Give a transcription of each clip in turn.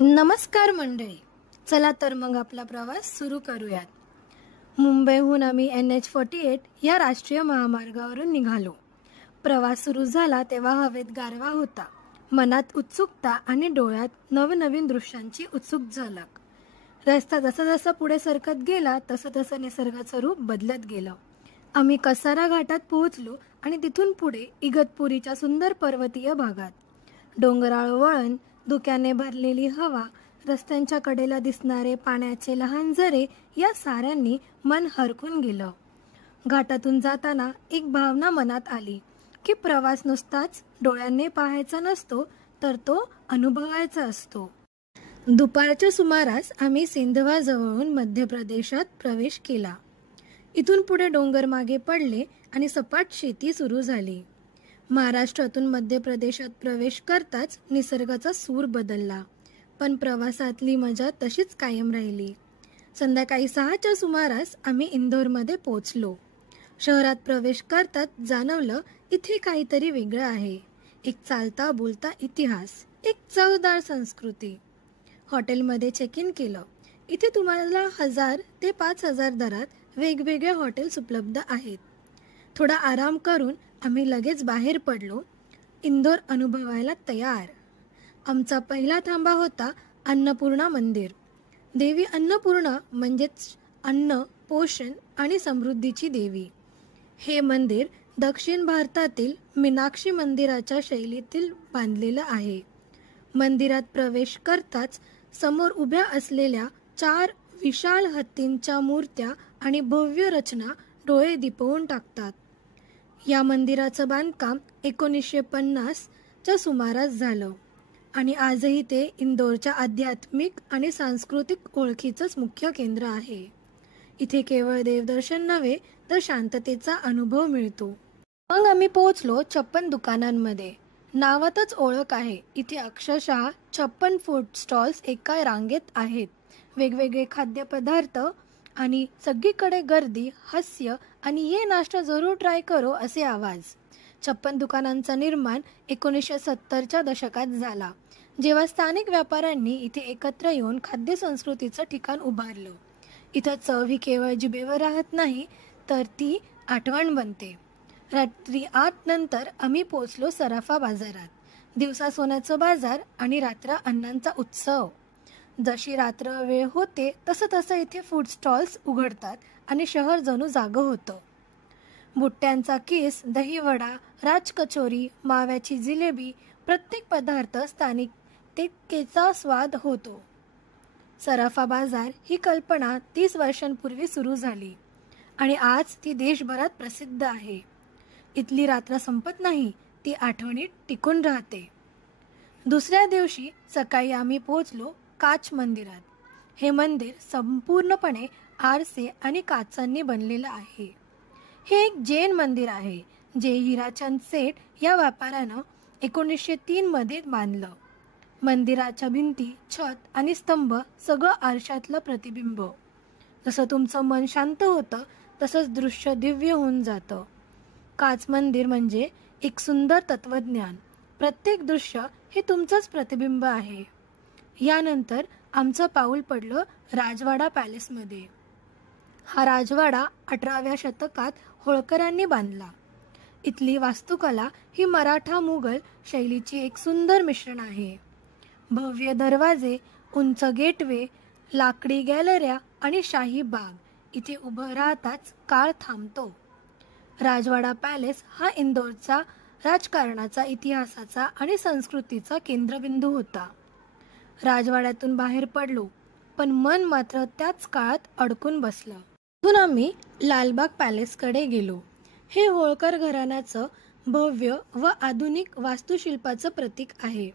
नमस्कार मंडळी, चला तर मग आपला प्रवास सुरू करूयात. मुंबईहून आम्ही NH48 या राष्ट्रीय महामार्गावरून निघालो. प्रवास सुरू झाला तेव्हा हवेत गारवा होता, मनात उत्सुकता आणि डोळ्यात नवनवीन दृश्यांची उत्सुक झलक. रस्ता जसा जसा पुढे सरकत गेला तसं तसं निसर्गाचं रूप बदलत गेलं. आम्ही कसारा घाटात पोहोचलो आणि तिथून पुढे इगतपुरीच्या सुंदर पर्वतीय भागात. डोंगराळ वळण, धुक्याने भरलेली हवा, रस्त्यांच्या कडेला दिसणारे पाण्याचे लहान झरे या साऱ्यांनी मन हरखून गेलं. घाटातून जाताना एक भावना मनात आली की प्रवास नुसताच डोळ्यांनी पाहायचा नसतो, तर तो अनुभवायचा असतो. दुपारच्या सुमारास आम्ही सिंधवाजवळून मध्य प्रदेशात प्रवेश केला. इथून पुढे डोंगर मागे पडले आणि सपाट शेती सुरू झाली. महाराष्ट्रातून मध्य प्रदेशात प्रवेश करताच निसर्गाचा सूर बदलला, पण प्रवासातली मजा तशीच कायम राहिली. संध्याकाळी 6च्या सुमारास आम्ही इंदोरमध्ये पोचलो. शहरात प्रवेश करताच जाणवलं इथे काहीतरी वेगळं आहे. एक चालता बोलता इतिहास, एक चवदार संस्कृती. हॉटेलमध्ये चेक इन केलं. इथे तुम्हाला 1000 ते 5000 दरात वेगवेगळे हॉटेल्स उपलब्ध आहेत. थोडा आराम करून आम्ही लगेच बाहेर पडलो, इंदोर अनुभवायला तयार. आमचा पहिला थांबा होता अन्नपूर्णा मंदिर. देवी अन्नपूर्णा म्हणजेच अन्न, पोषण आणि समृद्धीची देवी. हे मंदिर दक्षिण भारतातील मीनाक्षी मंदिराच्या शैलीतील बांधलेलं आहे. मंदिरात प्रवेश करताच समोर उभ्या असलेल्या 4 विशाल हत्तींच्या मूर्त्या आणि भव्य रचना डोळे दिपवून टाकतात. या मंदिराचं बांधकाम 1950च्या सुमारास झालं आणि आजही ते इंदोरच्या आध्यात्मिक आणि सांस्कृतिक ओळखीचंच मुख्य केंद्र आहे. इथे केवळ देवदर्शन नव्हे तर शांततेचा अनुभव मिळतो. मग आम्ही पोहोचलो 56 दुकानांमध्ये. नावातच ओळख आहे. इथे अक्षरशः 56 फूड स्टॉल्स एका रांगेत आहेत. वेगवेगळे खाद्यपदार्थ आणि सगळीकडे गर्दी, हास्य आणि ये नाश्ता जरूर ट्राय करो असे आवाज. 56 दुकानांचा निर्माण 1970च्या दशकात झाला, जेव्हा स्थानिक व्यापाऱ्यांनी इथे एकत्र येऊन खाद्य संस्कृतीचं ठिकाण उभारलं. इथं चव ही केवळ जिभेवर राहत नाही, तर ती आठवण बनते. रात्री 8 नंतर आम्ही पोहोचलो सराफा बाजारात. दिवसा सोन्याचं बाजार आणि रात्र अण्णांचा उत्सव. जशी रात्र वेळ होते तसं तसं इथे फूड स्टॉल्स उघडतात आणि शहर जणू जागं होतं. बुट्ट्यांचा किस, दहीवडा, राजकचोरी, माव्याची जिलेबी, प्रत्येक पदार्थ स्थानिकतेचा स्वाद होतो. सराफा बाजार ही कल्पना 30 वर्षांपूर्वी सुरू झाली आणि आज ती देशभरात प्रसिद्ध आहे. इथली रात्र संपत नाही, ती आठवणीत टिकून राहते. दुसऱ्या दिवशी सकाळी आम्ही पोहोचलो काच मंदिरात. हे मंदिर संपूर्णपणे आरसे आणि काचांनी बनलेलं आहे. हे एक जैन मंदिर आहे, जे हिराचंद सेठ या व्यापाऱ्यानं 1903 मध्ये बांधलं. मंदिराच्या भिंती, छत आणि स्तंभ सगळं आरशातलं प्रतिबिंब. जसं तुमचं मन शांत होतं तसंच दृश्य दिव्य होऊन जातं. काच मंदिर म्हणजे एक सुंदर तत्वज्ञान. प्रत्येक दृश्य हे तुमचंच प्रतिबिंब आहे. यानंतर आमचं पाऊल पडलं राजवाडा पॅलेसमध्ये. हा राजवाडा 18व्या शतकात होळकरांनी बांधला. इथली वास्तुकला ही मराठा मुघल शैलीची एक सुंदर मिश्रण आहे. भव्य दरवाजे, उंच गेटवे, लाकडी गॅलऱ्या आणि शाही बाग इथे उभं राहताच काळ थांबतो. राजवाडा पॅलेस हा इंदोरचा राजकारणाचा, इतिहासाचा आणि संस्कृतीचा केंद्रबिंदू होता. राजवाड्यातून बाहेर पडलो, पण मन मात्र त्याच काळात अडकून बसलं. तिथून आम्ही लालबाग पॅलेसकडे गेलो. हे होळकर घराण्याचं भव्य व आधुनिक वास्तुशिल्पाचं प्रतीक आहे.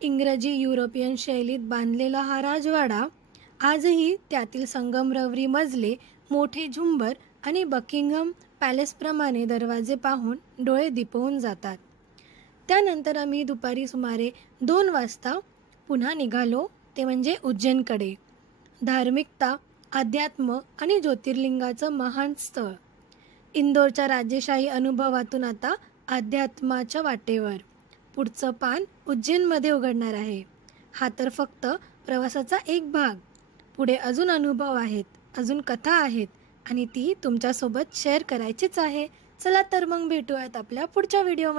इंग्रजी युरोपियन शैलीत बांधलेला हा राजवाडा आजही त्यातील संगमरवरी मजले, मोठे झुंबर आणि बकिंगहॅम पॅलेसप्रमाणे दरवाजे पाहून डोळे दिपवून जातात. त्यानंतर आम्ही दुपारी सुमारे 2 वाजता पुन्हा निघालो, ते म्हणजे उज्जैनकडे. धार्मिकता, अध्यात्म आणि ज्योतिर्लिंगाचं महान स्थळ. इंदोरच्या राजेशाही अनुभवातून आता अध्यात्माच्या वाटेवर. पुढचं पान उज्जैनमध्ये उघडणार आहे. हा तर फक्त प्रवासाचा एक भाग. पुढे अजून अनुभव आहेत, अजून कथा आहेत आणि ती तुमच्यासोबत शेअर करायचीच आहे. चला तर मग भेटूयात आपल्या पुढच्या व्हिडिओमध्ये.